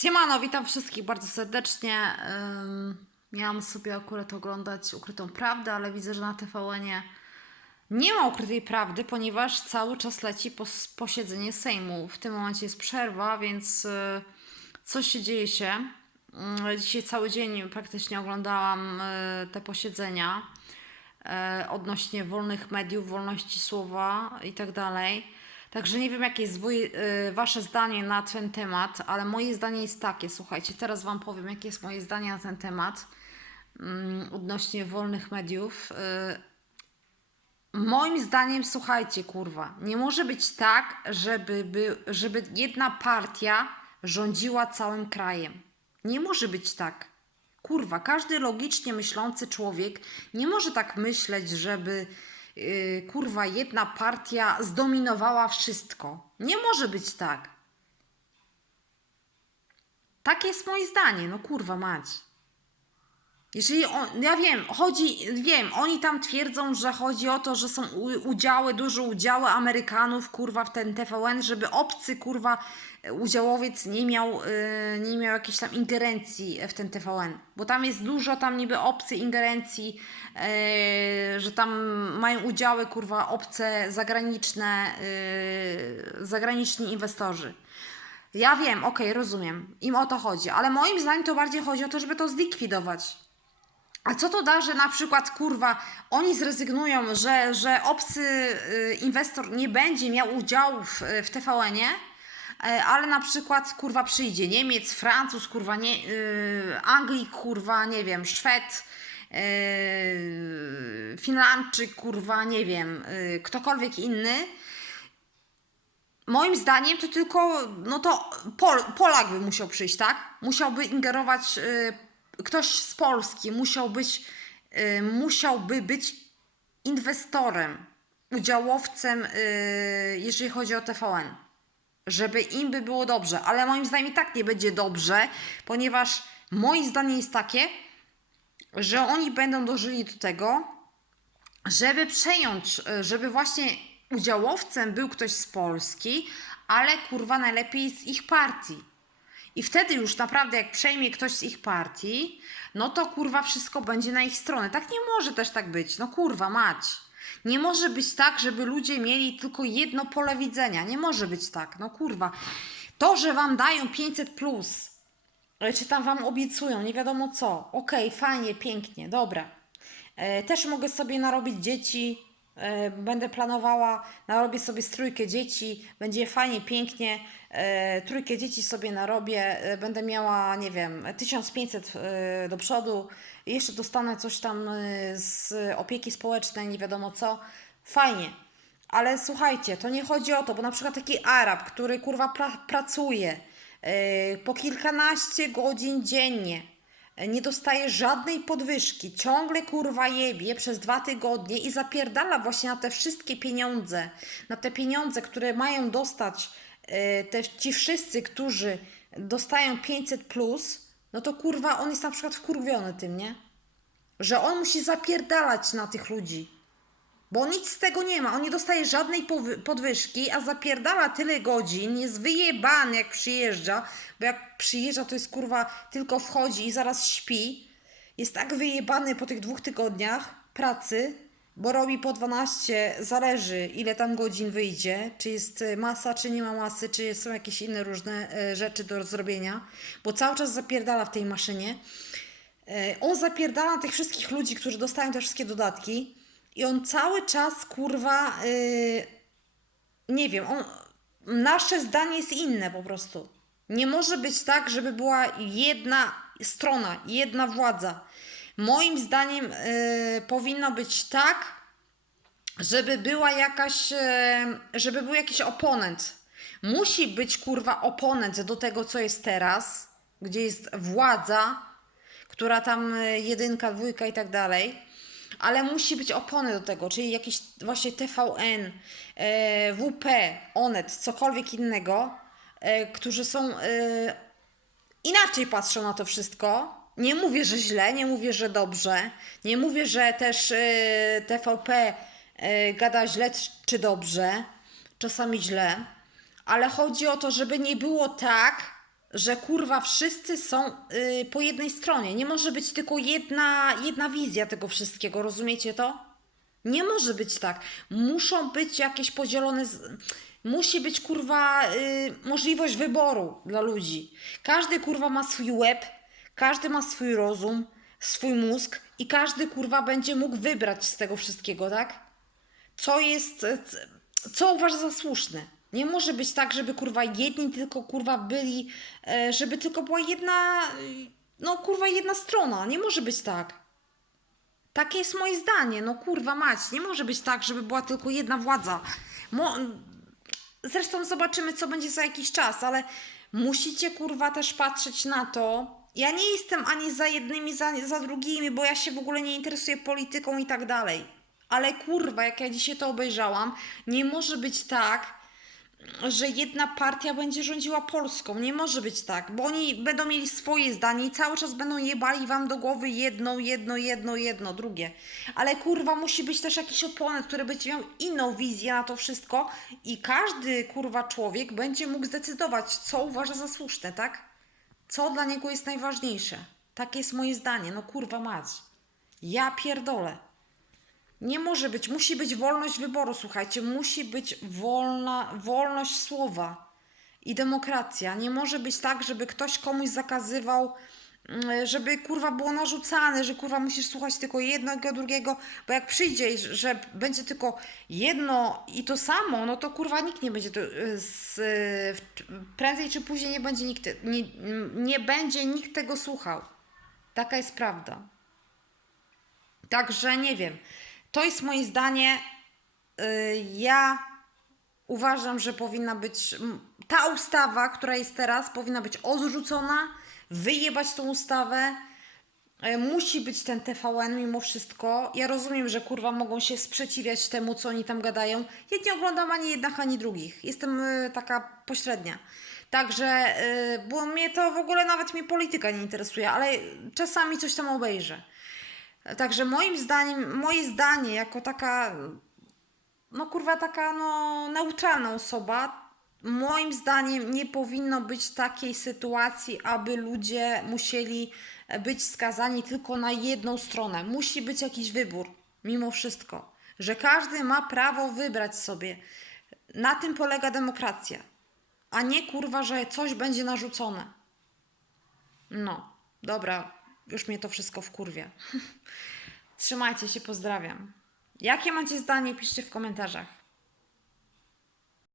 Siemano, witam wszystkich bardzo serdecznie. Miałam sobie akurat oglądać Ukrytą Prawdę, ale widzę, że na TVN-ie nie ma ukrytej prawdy, ponieważ cały czas leci pos- posiedzenie Sejmu. W tym momencie jest przerwa, więc y, coś się dzieje się. Y, Dzisiaj cały dzień praktycznie oglądałam y, te posiedzenia e, odnośnie wolnych mediów, wolności słowa i tak dalej. Także nie wiem, jakie jest e, Wasze zdanie na ten temat, ale moje zdanie jest takie. Słuchajcie, teraz Wam powiem, jakie jest moje zdanie na ten temat mm, odnośnie wolnych mediów. E, Moim zdaniem, słuchajcie, kurwa, nie może być tak, żeby, by, żeby jedna partia rządziła całym krajem. Nie może być tak. Kurwa, każdy logicznie myślący człowiek nie może tak myśleć, żeby yy, kurwa jedna partia zdominowała wszystko. Nie może być tak. Takie jest moje zdanie, no kurwa mać. Jeżeli on, ja wiem, chodzi, wiem, oni tam twierdzą, że chodzi o to, że są udziały, duże udziały Amerykanów, kurwa, w ten TVN, żeby obcy, kurwa, udziałowiec nie miał, y, nie miał jakiejś tam ingerencji w ten TVN. Bo tam jest dużo tam niby obcy ingerencji, y, że tam mają udziały, kurwa, obce, zagraniczne, y, zagraniczni inwestorzy. Ja wiem, okej, rozumiem. Im o to chodzi, ale moim zdaniem to bardziej chodzi o to, żeby to zlikwidować. A co to da, że na przykład, kurwa, oni zrezygnują, że, że obcy y, inwestor nie będzie miał udziału w, w TVN-ie, e, ale na przykład, kurwa, przyjdzie Niemiec, Francuz, kurwa, nie, y, Anglik, kurwa, nie wiem, Szwed, y, Finlandczyk, kurwa, nie wiem, y, ktokolwiek inny, Moim zdaniem to tylko, no to Pol, Polak by musiał przyjść, tak? Musiałby ingerować y, ktoś z Polski, musiał być, y, musiałby być inwestorem, udziałowcem, y, jeżeli chodzi o TVN. Żeby im by było dobrze, ale moim zdaniem i tak nie będzie dobrze, ponieważ moje zdanie jest takie, że oni będą dożyli do tego, żeby przejąć, e, żeby właśnie udziałowcem był ktoś z Polski, ale kurwa najlepiej z ich partii. I wtedy już naprawdę, jak przejmie ktoś z ich partii, no to kurwa wszystko będzie na ich stronę. Tak nie może też tak być. No kurwa, mać. Nie może być tak, żeby ludzie mieli tylko jedno pole widzenia. Nie może być tak. No kurwa. To, że wam dają 500 plus, ale czy tam wam obiecują, nie wiadomo co. Okej, fajnie, pięknie, dobra. E, też mogę sobie narobić dzieci. E, będę planowała, narobię sobie trójkę dzieci, będzie fajnie, pięknie. E, trójkę dzieci sobie narobię, e, będę miała, nie wiem, 1500 e, do przodu. Jeszcze dostanę coś tam z opieki społecznej, nie wiadomo co. Fajnie. Ale słuchajcie, to nie chodzi o to, bo na przykład taki Arab, który kurwa pra- pracuje po kilkanaście godzin dziennie, nie dostaje żadnej podwyżki, ciągle kurwa jebie przez dwa tygodnie i zapierdala właśnie na te wszystkie pieniądze, na te pieniądze, które mają dostać yy, te, ci wszyscy, którzy dostają 500 plus, no to kurwa on jest na przykład wkurwiony tym, nie? Że on musi zapierdalać na tych ludzi. Bo nic z tego nie ma. On nie dostaje żadnej podwyżki, a zapierdala tyle godzin, jest wyjebany jak przyjeżdża, bo jak przyjeżdża to jest kurwa tylko wchodzi i zaraz śpi. Jest tak wyjebany po tych dwóch tygodniach pracy, bo robi po 12, zależy ile tam godzin wyjdzie, czy jest e, masa, czy nie ma masy, czy są jakieś inne różne e, rzeczy do zrobienia, bo cały czas zapierdala w tej maszynie. E, On zapierdala tych wszystkich ludzi, którzy dostają te wszystkie dodatki i on cały czas, kurwa, yy, nie wiem, on, nasze zdanie jest inne po prostu. Nie może być tak, żeby była jedna strona, jedna władza. Moim zdaniem yy, powinno być tak, żeby była jakaś, e, żeby był jakiś oponent. Musi być kurwa oponent do tego, co jest teraz, gdzie jest władza, która tam e, jedynka, dwójka i tak dalej, ale musi być oponent do tego, czyli jakiś właśnie TVN, e, WP, Onet, cokolwiek innego, e, którzy są e, inaczej patrzą na to wszystko. Nie mówię, że źle, nie mówię, że dobrze, nie mówię, że też TVP gada źle czy dobrze, czasami źle, ale chodzi o to, żeby nie było tak, że kurwa wszyscy są y, po jednej stronie. Nie może być tylko jedna, jedna wizja tego wszystkiego, rozumiecie to? Nie może być tak. Muszą być jakieś podzielone. Z... Musi być kurwa y, możliwość wyboru dla ludzi. Każdy kurwa ma swój łeb, każdy ma swój rozum, swój mózg i każdy kurwa będzie mógł wybrać z tego wszystkiego, tak? Co jest. Co uważa za słuszne. Nie może być tak, żeby kurwa jedni tylko kurwa byli, e, żeby tylko była jedna, y, no kurwa jedna strona. Nie może być tak. Takie jest moje zdanie. No kurwa mać, nie może być tak, żeby była tylko jedna władza. Mo- Zresztą zobaczymy, co będzie za jakiś czas, ale musicie kurwa też patrzeć na to. Ja nie jestem ani za jednymi, za, za drugimi, bo ja się w ogóle nie interesuję polityką i tak dalej. Ale kurwa, jak ja dzisiaj to obejrzałam, nie może być tak, że jedna partia będzie rządziła Polską. Nie może być tak, bo oni będą mieli swoje zdanie i cały czas będą jebali wam do głowy jedno, jedno, jedno, jedno, drugie. Ale kurwa, musi być też jakiś oponent, który będzie miał inną wizję na to wszystko i każdy kurwa człowiek będzie mógł zdecydować, co uważa za słuszne, tak? Co dla niego jest najważniejsze. Takie jest moje zdanie. No kurwa mać. Ja pierdolę. Nie może być, musi być wolność wyboru, słuchajcie, musi być wolna, wolność słowa i demokracja. Nie może być tak, żeby ktoś komuś zakazywał, mm, żeby kurwa było narzucane, że kurwa musisz słuchać tylko jednego, drugiego, bo jak przyjdzie, że będzie tylko jedno i to samo, no to kurwa nikt nie będzie to, y, z, prędzej czy później nie będzie nikt, nie, nie będzie nikt tego słuchał. Taka jest prawda. Także nie wiem. To jest moje zdanie. Yy, Ja uważam, że powinna być ta ustawa, która jest teraz, powinna być odrzucona, wyjebać tą ustawę. Yy, Musi być ten TVN mimo wszystko. Ja rozumiem, że kurwa mogą się sprzeciwiać temu, co oni tam gadają. Ja nie oglądam ani jednych, ani drugich. Jestem yy, taka pośrednia. Także, bo mnie to w ogóle nawet mnie polityka nie interesuje, ale czasami coś tam obejrzę. Także moim zdaniem, moje zdanie jako taka, no kurwa, taka no neutralna osoba, moim zdaniem nie powinno być takiej sytuacji, aby ludzie musieli być skazani tylko na jedną stronę. Musi być jakiś wybór, mimo wszystko, że każdy ma prawo wybrać sobie. Na tym polega demokracja, a nie kurwa, że coś będzie narzucone. No, dobra, już mnie to wszystko wkurwia. Trzymajcie się, pozdrawiam. Jakie macie zdanie, piszcie w komentarzach.